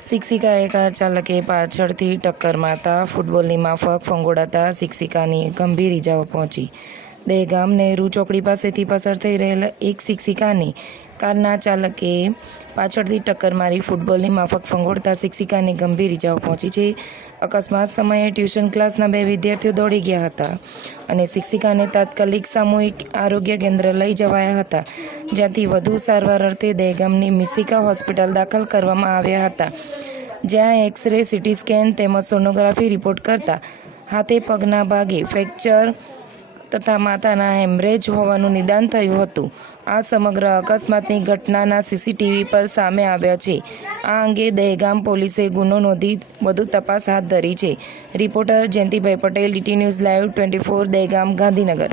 શિક્ષિકાએ car ચાલકે પાછળથી ટક્કર મારતા ફૂટબોલની માફક ફંગોળાતા શિક્ષિકાની ગંભીર ઇજાઓ પહોંચી. દહેગામ નહેરુ ચોકડી પાસેથી પસાર થઈ રહેલ એક શિક્ષિકાની કારના ચાલકે પાછળથી ટક્કર મારી ફૂટબોલની માફક ફંગોળતા શિક્ષિકાને ગંભીર ઇજાઓ પહોંચી છે. અકસ્માત સમયે ટ્યુશન ક્લાસના બે વિદ્યાર્થીઓ દોડી ગયા હતા અને શિક્ષિકાને તાત્કાલિક સામૂહિક આરોગ્ય કેન્દ્ર લઈ જવાયા હતા. જ્યાંથી વધુ સારવાર અર્થે દહેગામની મિસિકા હોસ્પિટલ દાખલ કરવામાં આવ્યા હતા. જ્યાં એક્સરે સીટી સ્કેન તેમજ સોનોગ્રાફી રિપોર્ટ કરતા હાથે પગના ભાગે ફ્રેક્ચર તથા માથાના હેમરેજ હોવાનું નિદાન થયું હતું. આ સમગ્ર અકસ્માતની ઘટનાના સીસીટીવી પર સામે આવ્યા છે. આ અંગે દહેગામ પોલીસે ગુનો નોંધી વધુ તપાસ હાથ ધરી છે. Reporter Jayantibhai Patel, DT news live twenty four, Dahegam, Gandhinagar.